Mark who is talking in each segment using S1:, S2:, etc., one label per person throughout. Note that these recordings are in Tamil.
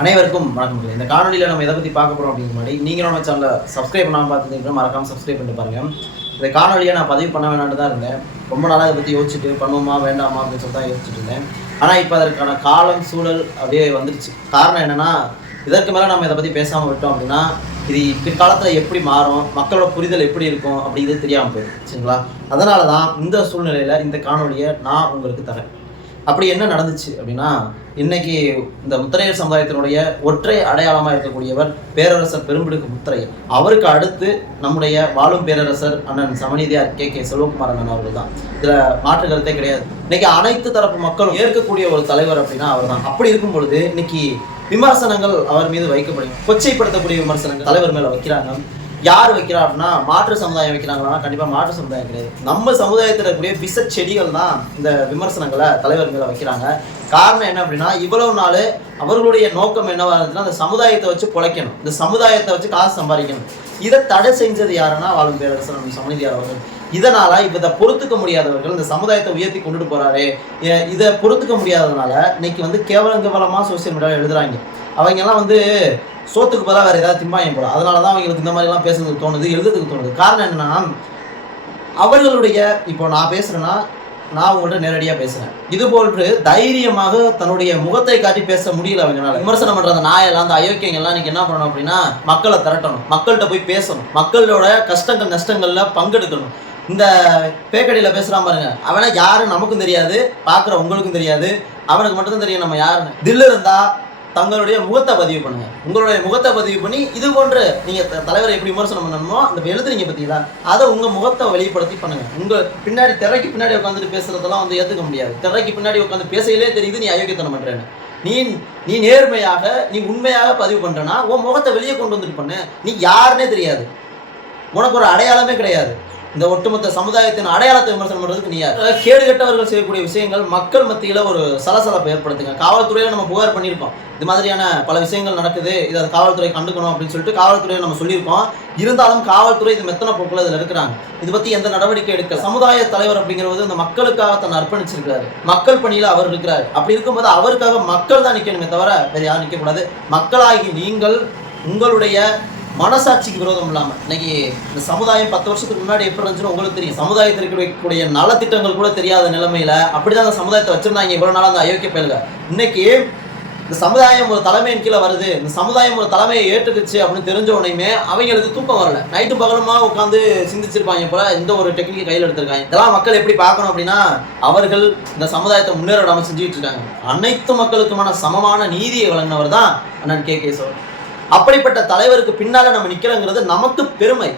S1: அனைவருக்கும் வணக்கம் இந்த காணொலியில் நம்ம எதை பற்றி பார்க்க போகிறோம் அப்படிங்கிற மாதிரி நீங்களும் நம்ம சேனலை சப்ஸ்கிரைப் பண்ணாமல் பார்த்துருந்தீங்கன்னா மறக்காம சப்ஸ்கிரைப் பண்ணிட்டு பாருங்கள் இந்த காணொலியை நான் பதிவு பண்ண வேணான்னு தான் இருந்தேன். ரொம்ப நாளாக இதை பற்றி யோசிச்சுட்டு பண்ணுவோமா வேண்டாமா அப்படின்னு சொல்லி தான் யோசிச்சுட்டு இருந்தேன். ஆனால் இப்போ அதற்கான காலம் சூழல் அப்படியே வந்துருச்சு. காரணம் என்னென்னா இதற்கு மேலே நம்ம இதை பற்றி பேசாமல் விட்டோம் அப்படின்னா இது பிற்காலத்தில் எப்படி மாறும் மக்களோட புரிதல் எப்படி இருக்கும் அப்படிங்கிறது தெரியாமல் போயிடும். சரிங்களா? அதனால தான் இந்த சூழ்நிலையில் இந்த காணொலியை நான் உங்களுக்கு தரேன். அப்படி என்ன நடந்துச்சு அப்படின்னா இன்னைக்கு இந்த முத்திரையர் சமுதாயத்தினுடைய ஒற்றை அடையாளமாக இருக்கக்கூடியவர் பேரரசர் பெரும்பிடுக்கு முத்திரையர் அவருக்கு அடுத்து நம்முடைய வாழும் பேரரசர் அண்ணன் சமநீதியார் கே. கே. செல்வகுமார் அண்ணன் அவர்கள் தான். இதில் மாற்று கருத்தே கிடையாது. இன்னைக்கு அனைத்து தரப்பு மக்களும் ஏற்கக்கூடிய ஒரு தலைவர் அப்படின்னா அவர் தான் அப்படி இருக்கும் பொழுது இன்னைக்கு விமர்சனங்கள் அவர் மீது வைக்கப்படும். கொச்சைப்படுத்தக்கூடிய விமர்சனங்கள் தலைவர் மேலே வைக்கிறாங்க. யார் வைக்கிறா அப்படின்னா மாற்று சமுதாயம் வைக்கிறாங்கன்னா கண்டிப்பாக மாற்று சமுதாயம் கிடையாது. நம்ம சமுதாயத்தில் இருக்கக்கூடிய விச செடிகள் தான் இந்த விமர்சனங்களை தலைவர் மேலே வைக்கிறாங்க. காரணம் என்ன அப்படின்னா இவ்வளவு நாள் அவர்களுடைய நோக்கம் என்னவா இருந்துச்சுன்னா அந்த சமுதாயத்தை வச்சு பிழைக்கணும். இந்த சமுதாயத்தை வச்சு காசு சம்பாதிக்கணும். இதை தடை செஞ்சது யாருன்னா வாழும் பேரரசர் நம்ம சமநிதியார் அவர்கள். இதனால இப்ப இதை பொறுத்துக்க முடியாதவர்கள் இந்த சமுதாயத்தை உயர்த்தி கொண்டுட்டு போறாரு. இதை பொறுத்துக்க முடியாததுனால இன்னைக்கு வந்து கேவலம் கேவலமா சோசியல் மீடியாவில் எழுதுறாங்க. அவங்க எல்லாம் வந்து சோத்துக்கு பதிலாக வேறு ஏதாவது திம்பாயம் போல. அதனால தான் அவங்களுக்கு இந்த மாதிரிலாம் பேசுறதுக்கு தோணுது எழுதுறதுக்கு தோணுது. காரணம் என்னன்னா அவர்களுடைய இப்போ நான் பேசுகிறேன்னா நான் உங்கள்கிட்ட நேரடியாக பேசுகிறேன் இது போன்று தைரியமாக தன்னுடைய முகத்தை காட்டி பேச முடியல அவங்களால. விமர்சனம் பண்ணுற அந்த நாயெல்லாம் அந்த அயோக்கியங்கள்லாம் இன்னைக்கு என்ன பண்ணணும் அப்படின்னா மக்களை திரட்டணும். மக்கள்கிட்ட போய் பேசணும். மக்களோட கஷ்டங்கள் நஷ்டங்களில் பங்கெடுக்கணும். இந்த பேக்கடியில் பேசுகிறான் பாருங்க. அவனை யாரும் நமக்கும் தெரியாது பார்க்குற உங்களுக்கும் தெரியாது. அவனுக்கு மட்டும்தான் தெரியும் நம்ம யாருன்னு. தில்லு இருந்தால் தங்களுடைய முகத்தை பதிவு பண்ணுங்க. உங்களுடைய முகத்தை பதிவு பண்ணி இது போன்ற நீங்க த- தலைவரை எப்படி விமர்சனம் பண்ணணுமோ அந்த எழுதுறீங்க பார்த்தீங்களா? அதை உங்க முகத்தை வெளிப்படுத்தி பண்ணுங்க. உங்க பின்னாடி திரைக்கு பின்னாடி உட்காந்துட்டு பேசுறதெல்லாம் வந்து ஏத்துக்க முடியாது. திரைக்கு பின்னாடி உட்காந்து பேசையிலே தெரியுது நீ அயோக்கியத்தனம் பண்றேன்னு. நீ நீ நேர்மையாக நீ உண்மையாக பதிவு பண்றனா உன் முகத்தை வெளியே கொண்டு வந்துட்டு பண்ணு. நீ யாருன்னே தெரியாது. உனக்கு ஒரு அடையாளமே கிடையாது. இந்த ஒட்டுமொத்த சமுதாயத்தின் அடையாளத்தை விமர்சனம் பண்றதுக்கு நீ யார்? கேடு கெட்டவர்கள் செய்யக்கூடிய விஷயங்கள் மக்கள் மத்தியில ஒரு சலசலப்பை ஏற்படுத்துங்க. காவல்துறையில நம்ம புகார் பண்ணியிருக்கோம். இது மாதிரியான பல விஷயங்கள் நடக்குது. இதை அது காவல்துறை கண்டுக்கணும் அப்படின்னு சொல்லிட்டு காவல்துறையை நம்ம சொல்லியிருக்கோம். இருந்தாலும் காவல்துறை இது மெத்தன போக்குல இதுல இருக்கிறாங்க. இது பத்தி எந்த நடவடிக்கை எடுக்க சமுதாய தலைவர் அப்படிங்கிறது இந்த மக்களுக்காக தன் அர்ப்பணிச்சிருக்காரு மக்கள் பணியில அவர் இருக்கிறார். அப்படி இருக்கும்போது அவருக்காக மக்கள் தான் நிக்கணுமே தவிர வேற யாரும் நிக்க கூடாது மக்களாகி நீங்கள் உங்களுடைய மனசாட்சிக்கு விரோதம் இல்லாமல் இன்னைக்கு இந்த சமுதாயம் பத்து வருஷத்துக்கு முன்னாடி எப்படி இருந்துச்சுன்னு உங்களுக்கு தெரியும். சமுதாயத்திற்கு இருக்கக்கூடிய நலத்திட்டங்கள் கூட தெரியாத நிலைமையில அப்படிதான் அந்த சமுதாயத்தை வச்சிருந்தாங்க இவ்வளவு நாள் அந்த அயோக்கிய பயல்க இன்னைக்கு இந்த சமுதாயம் ஒரு தலைமையின் கீழே வருது. இந்த சமுதாயம் ஒரு தலைமையை ஏற்றுக்குச்சு அப்படின்னு தெரிஞ்ச உடனே அவங்களுக்கு தூக்கம் வரல. நைட்டு பகலுமா உட்காந்து சிந்திச்சிருப்பாங்க போல இந்த ஒரு டெக்னிக்கை கையில் எடுத்திருக்காங்க. இதெல்லாம் மக்கள் எப்படி பார்க்கணும் அப்படின்னா அவர்கள் இந்த சமுதாயத்தை முன்னேற விடாம செஞ்சுட்டு இருக்காங்க. அனைத்து மக்களுக்குமான சமமான நீதியை வழங்கினவர் தான் அண்ணன் கே கே சோழன். அப்படிப்பட்ட தலைவருக்கு பின்னால நம்ம நிக்கிறோங்கிறது நமக்கு பெருமை.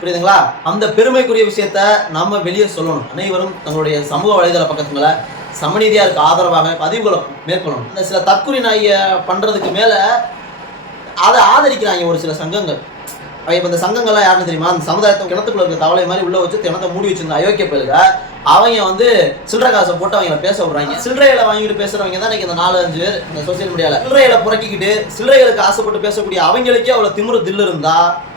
S1: புரியுதுங்களா? அந்த பெருமைக்குரிய விஷயத்த நம்ம வெளியே சொல்லணும். அனைவரும் தங்களுடைய சமூக வலைதள பக்கத்துங்களை சமநீதியாருக்கு ஆதரவாக பதிவுகளை மேற்கொள்ளணும். இந்த சில தற்கொலை நாய பண்றதுக்கு மேல அதை ஆதரிக்கிறாங்க ஒரு சில சங்கங்கள். அவ இப்ப இந்த சங்கங்கள்லாம் யாருன்னு தெரியுமா? அந்த சமுதாயத்தை கிணத்துக்குள்ள இருக்க தவளை மாதிரி உள்ள வச்சு கிணத்தை மூடி வச்சிருந்த அயோக்கிய பயிலுக அவங்க வந்து சில்லறை காசை போட்டு அவங்கள பேச விடுறாங்க. சில்லறையில வாங்கிட்டு பேசுறவங்க தான் இன்னைக்கு இந்த நாலு அஞ்சு இந்த சோசியல் மீடியால சில்லறையில புறக்கிக்கிட்டு சில்லறைகளுக்கு ஆசைப்பட்டு பேசக்கூடிய அவங்களுக்கே அவ்வளவு திமிரு தில்லு இருந்தா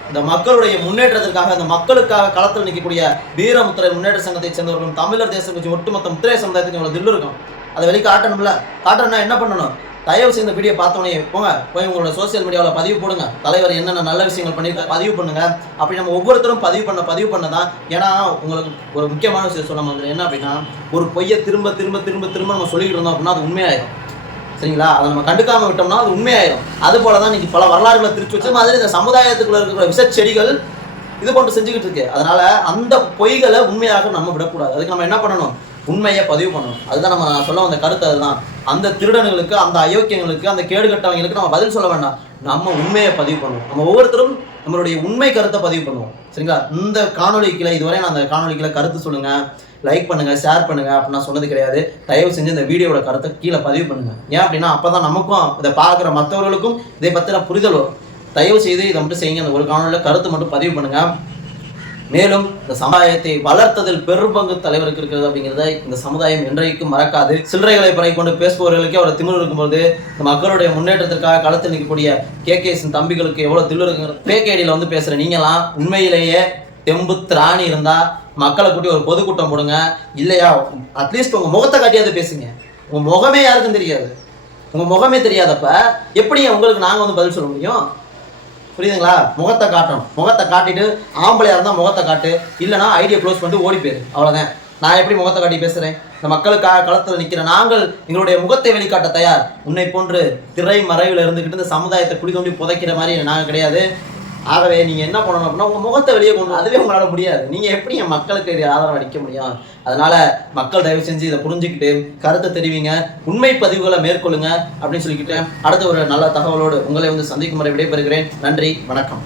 S1: இந்த மக்களுடைய முன்னேற்றத்திற்காக இந்த மக்களுக்காக களத்தில் நிற்கக்கூடிய வீரமுத்திரை முன்னேற்ற சங்கத்தை சேர்ந்தவர்களும் தமிழர் தேசம் கட்சி ஒட்டுமொத்த முத்திரை சமுதாயத்துக்கு இவ்வளவு தில்லு இருக்கும். அதை வெளியே காட்டணும்ல காட்டணும்னா என்ன பண்ணணும்? தயவு செய்து இந்த வீடியோ பார்த்தோன்னே போங்க போய் உங்களோட சோஷியல் மீடியாவில் பதிவு போடுங்க. தலைவர் என்னென்ன நல்ல விஷயங்கள் பண்ணியிருக்காரு பதிவு பண்ணுங்க. அப்படி நம்ம ஒவ்வொருத்தரும் பதிவு பண்ண பதிவு பண்ண தான் ஏன்னா உங்களுக்கு ஒரு முக்கியமான விஷயம் சொல்ல மாதிரி என்ன அப்படின்னா ஒரு பொய்யை திரும்ப திரும்ப திரும்ப திரும்ப நம்ம சொல்லிக்கிட்டு இருந்தோம் அப்படின்னா அது உண்மையாயிரும். சரிங்களா? அதை நம்ம கண்டுக்காம விட்டோம்னா அது உண்மையாயிரும். அது போல தான் இன்னைக்கு பல வரலாறுகளை திருச்சி வச்ச மாதிரி இந்த சமுதாயத்துக்குள்ள இருக்கிற விஷ செடிகள் இது போன்று செஞ்சுக்கிட்டு இருக்கு. அதனால அந்த பொய்களை உண்மையாக நம்ம விடக்கூடாது. அதுக்கு நம்ம என்ன பண்ணணும்? உண்மையை பதிவு பண்ணணும். அதுதான் நம்ம சொல்ல வந்த கருத்து அதுதான். அந்த திருடனுங்களுக்கு அந்த அயோக்கியங்களுக்கு அந்த கேடுகட்டவங்களுக்கு நம்ம பதில் சொல்ல வேண்டாம். நம்ம உண்மையை பதிவு பண்ணுவோம். நம்ம ஒவ்வொருத்தரும் நம்மளுடைய உண்மை கருத்தை பதிவு பண்ணுவோம். சரிங்களா? இந்த காணொலிக்குள்ள இதுவரை நான் அந்த காணொலிக்குள்ள கருத்து சொல்லுங்க லைக் பண்ணுங்க ஷேர் பண்ணுங்க அப்படின்னு நான் சொன்னது கிடையாது. தயவு செஞ்சு இந்த வீடியோட கருத்தை கீழே பதிவு பண்ணுங்க. ஏன் அப்படின்னா அப்போ தான் நமக்கும் இதை பார்க்குற மற்றவர்களுக்கும் இதை பற்றின புரிதல் வரும். தயவு செய்து இதை மட்டும் செய்யுங்க. அந்த ஒரு காணொலியில் கருத்து மட்டும் பதிவு பண்ணுங்க. மேலும் இந்த சமுதாயத்தை வளர்த்ததில் பெரும்பங்கு தலைவருக்கு இருக்கிறது அப்படிங்கிறத இந்த சமுதாயம் என்றைக்கும் மறக்காது. சில்லறைகளை பறை கொண்டு பேசுபவர்களுக்கே அவர் திமிரு இருக்கும்போது இந்த மக்களுடைய முன்னேற்றத்திற்காக களத்தில் நிற்கக்கூடிய கே. கேஸின் தம்பிகளுக்கு எவ்வளவு தில்லு இருக்குங்கிறது. பேகேடியில் வந்து பேசுற நீங்களாம் உண்மையிலேயே தெம்பு திராணி இருந்தா மக்களை கூட்டி ஒரு பொதுக்கூட்டம் போடுங்க. இல்லையா? அட்லீஸ்ட் உங்க முகத்தை காட்டியாவது பேசுங்க. உங்க முகமே யாருக்கும் தெரியாது. உங்கள் முகமே தெரியாதப்ப எப்படி உங்களுக்கு நாங்கள் வந்து பதில் சொல்ல முடியும்? புரியுதுங்களா? முகத்தை காட்டணும். முகத்தை காட்டிட்டு ஆம்பளையாக இருந்தால் முகத்தை காட்டு. இல்லைனா ஐடியா க்ளோஸ் பண்ணிட்டு ஓடி போயிரு. அவ்வளோதான் நான் எப்படி முகத்தை காட்டி பேசுகிறேன் இந்த மக்களுக்காக களத்தில் நிற்கிற நாங்கள் எங்களுடைய முகத்தை வெளிக்காட்ட தயார். உன்னை போன்று திரை மறைவில் இருந்துக்கிட்டு இந்த சமுதாயத்தை குடி தோண்டி புதைக்கிற மாதிரி நாங்கள் கிடையாது. ஆகவே நீங்கள் என்ன பண்ணணும் அப்படின்னா உங்கள் முகத்தை வெளியே கொண்டு அதுவே உங்களால் முடியாது. நீங்கள் எப்படி என் மக்களுக்கு இது ஆதரவு அளிக்க முடியும்? அதனால மக்கள் தயவு செஞ்சு இதை புரிஞ்சுக்கிட்டு கருத்தை தெரிவிங்க. உண்மை பதிவுகளை மேற்கொள்ளுங்க அப்படின்னு சொல்லிக்கிட்டு அடுத்த ஒரு நல்ல தகவலோடு உங்களை வந்து சந்திக்கும் முறை விடைபெறுகிறேன். நன்றி வணக்கம்.